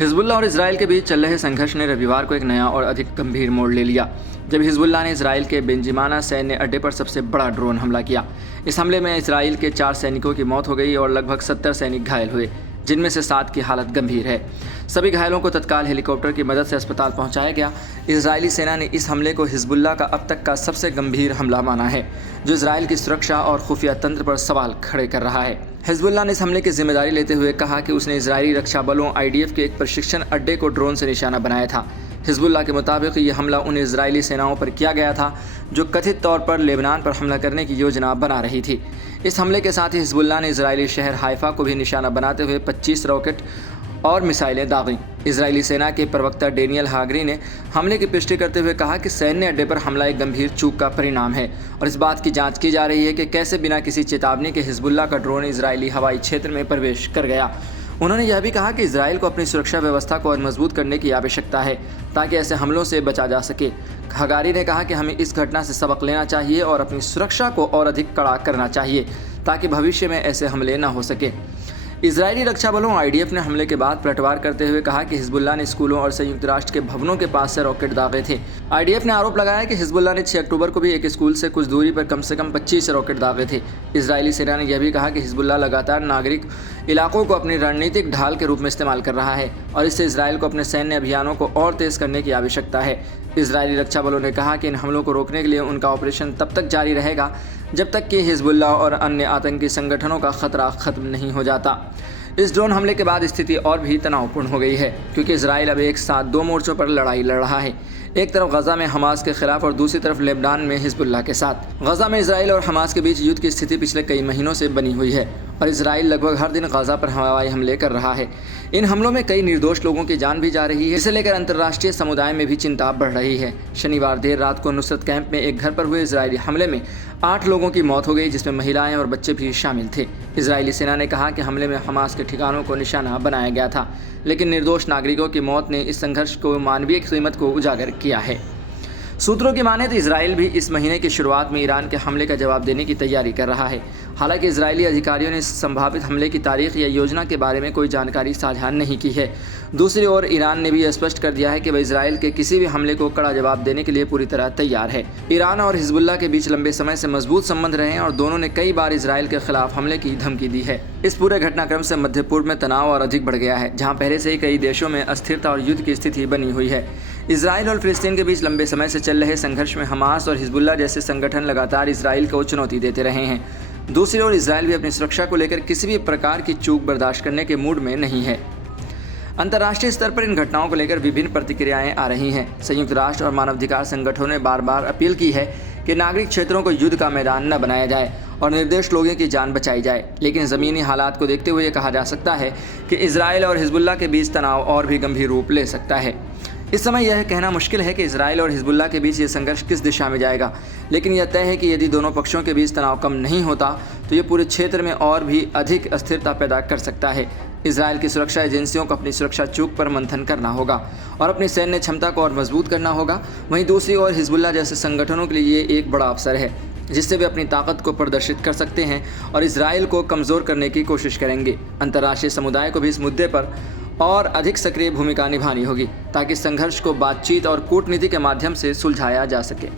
Hezbollah और Israel के बीच चल रहे संघर्ष ने रविवार को एक नया और अधिक गंभीर मोड़ ले लिया, जब हिजबुल्लाह ने इजराइल के बेंजिमाना सैन्य अड्डे पर सबसे बड़ा ड्रोन हमला किया। इस हमले में इजराइल के 4 सैनिकों की मौत हो गई और लगभग 70 सैनिक घायल हुए, जिनमें से 7 की हालत गंभीर है। सभी घायलों को तत्काल हेलीकॉप्टर की मदद से अस्पताल पहुंचाया गया। इजरायली सेना ने इस हमले को हिजबुल्लाह का अब तक का सबसे गंभीर हमला माना है, जो इजराइल की सुरक्षा और खुफिया तंत्र पर सवाल खड़े कर रहा है। हिजबुल्लाह ने इस हमले की जिम्मेदारी लेते हुए कहा कि उसने इजरायली रक्षा बलों IDF के एक प्रशिक्षण अड्डे को ड्रोन से निशाना बनाया था। हिजबुल्लाह के मुताबिक ये हमला उन इजरायली सेनाओं पर किया गया था जो कथित तौर पर लेबनान पर हमला करने की योजना बना रही थी। इस हमले के साथ ही हिजबुल्लाह ने इजरायली शहर हाइफा को भी निशाना बनाते हुए 25 रॉकेट और मिसाइलें दागीं। इजरायली सेना के प्रवक्ता डेनियल हागरी ने हमले की पुष्टि करते हुए कहा कि सैन्य अड्डे पर हमला एक गंभीर चूक का परिणाम है और इस बात की जांच की जा रही है कि कैसे बिना किसी चेतावनी के हिजबुल्लाह का ड्रोन इजरायली हवाई क्षेत्र में प्रवेश कर गया। उन्होंने यह भी कहा कि इजराइल को अपनी सुरक्षा व्यवस्था को और मजबूत करने की आवश्यकता है ताकि ऐसे हमलों से बचा जा सके। हागारी ने कहा कि हमें इस घटना से सबक लेना चाहिए और अपनी सुरक्षा को और अधिक कड़ा करना चाहिए ताकि भविष्य में ऐसे हमले न हो सके। इजरायली रक्षा बलों IDF ने हमले के बाद पलटवार करते हुए कहा कि हिजबुल्लाह ने स्कूलों और संयुक्त राष्ट्र के भवनों के पास से रॉकेट दागे थे। IDF ने आरोप लगाया कि हिजबुल्लाह ने 6 अक्टूबर को भी एक स्कूल से कुछ दूरी पर कम से कम 25 रॉकेट दागे थे। इजरायली सेना ने यह भी कहा कि हिजबुल्लाह लगातार नागरिक इलाकों को अपनी रणनीतिक ढाल के रूप में इस्तेमाल कर रहा है और इससे इजराइल को अपने सैन्य अभियानों को और तेज करने की आवश्यकता है। इजरायली रक्षा बलों ने कहा कि इन हमलों को रोकने के लिए उनका ऑपरेशन तब तक जारी रहेगा जब तक कि हिजबुल्लाह और अन्य आतंकी संगठनों का खतरा खत्म नहीं हो जाता। इस ड्रोन हमले के बाद स्थिति और भी तनावपूर्ण हो गई है, क्योंकि इजराइल अब एक साथ 2 मोर्चों पर लड़ाई लड़ रहा है। एक तरफ गजा में हमास के खिलाफ और दूसरी तरफ लेबनान में हिजबुल्लाह के साथ। गजा में इजराइल और हमास के बीच युद्ध की स्थिति पिछले कई महीनों से बनी हुई है और इजराइल लगभग हर दिन गजा पर हवाई हमले कर रहा है। इन हमलों में कई निर्दोष लोगों की जान भी जा रही है। इसे लेकर अंतर्राष्ट्रीय समुदाय में भी चिंता बढ़ रही है। शनिवार देर रात को नुसरत कैंप में एक घर पर हुए इजरायली हमले में 8 लोगों की मौत हो गई, जिसमें महिलाएं और बच्चे भी शामिल थे। इजरायली सेना ने कहा कि हमले में हमास के ठिकानों को निशाना बनाया गया था, लेकिन निर्दोष नागरिकों की मौत ने इस संघर्ष को मानवीय कीमत को उजागर किया है। सूत्रों की माने तो इजराइल भी इस महीने की शुरुआत में ईरान के हमले का जवाब देने की तैयारी कर रहा है। हालांकि इजरायली अधिकारियों ने इस संभावित हमले की तारीख या योजना के बारे में कोई जानकारी साझा नहीं की है। दूसरी ओर ईरान ने भी यह स्पष्ट कर दिया है कि वह इजराइल के किसी भी हमले को कड़ा जवाब देने के लिए पूरी तरह तैयार है। ईरान और हिजबुल्लाह के बीच लंबे समय से मजबूत संबंध रहे हैं और दोनों ने कई बार इजराइल के खिलाफ हमले की धमकी दी है। इस पूरे घटनाक्रम से मध्य पूर्व में तनाव और अधिक बढ़ गया है, जहाँ पहले से ही कई देशों में अस्थिरता और युद्ध की स्थिति बनी हुई है। इजराइल और फिलिस्तीन के बीच लंबे समय से चल रहे संघर्ष में हमास और हिजबुल्लाह जैसे संगठन लगातार इजराइल को चुनौती देते रहे हैं। दूसरी ओर इजराइल भी अपनी सुरक्षा को लेकर किसी भी प्रकार की चूक बर्दाश्त करने के मूड में नहीं है। अंतर्राष्ट्रीय स्तर पर इन घटनाओं को लेकर विभिन्न प्रतिक्रियाएं आ रही हैं। संयुक्त राष्ट्र और मानवाधिकार संगठनों ने बार बार अपील की है कि नागरिक क्षेत्रों को युद्ध का मैदान न बनाया जाए और निर्दोष लोगों की जान बचाई जाए, लेकिन ज़मीनी हालात को देखते हुए ये कहा जा सकता है कि इजराइल और हिजबुल्लाह के बीच तनाव और भी गंभीर रूप ले सकता है। इस समय यह कहना मुश्किल है कि इजराइल और हिजबुल्लाह के बीच ये संघर्ष किस दिशा में जाएगा, लेकिन यह तय है कि यदि दोनों पक्षों के बीच तनाव कम नहीं होता तो ये पूरे क्षेत्र में और भी अधिक अस्थिरता पैदा कर सकता है। इजराइल की सुरक्षा एजेंसियों को अपनी सुरक्षा चूक पर मंथन करना होगा और अपनी सैन्य क्षमता को और मजबूत करना होगा। वहीं दूसरी ओर हिजबुल्लाह जैसे संगठनों के लिए ये एक बड़ा अवसर है जिससे वे अपनी ताकत को प्रदर्शित कर सकते हैं और इजराइल को कमज़ोर करने की कोशिश करेंगे। अंतर्राष्ट्रीय समुदाय को भी इस मुद्दे पर और अधिक सक्रिय भूमिका निभानी होगी ताकि संघर्ष को बातचीत और कूटनीति के माध्यम से सुलझाया जा सके।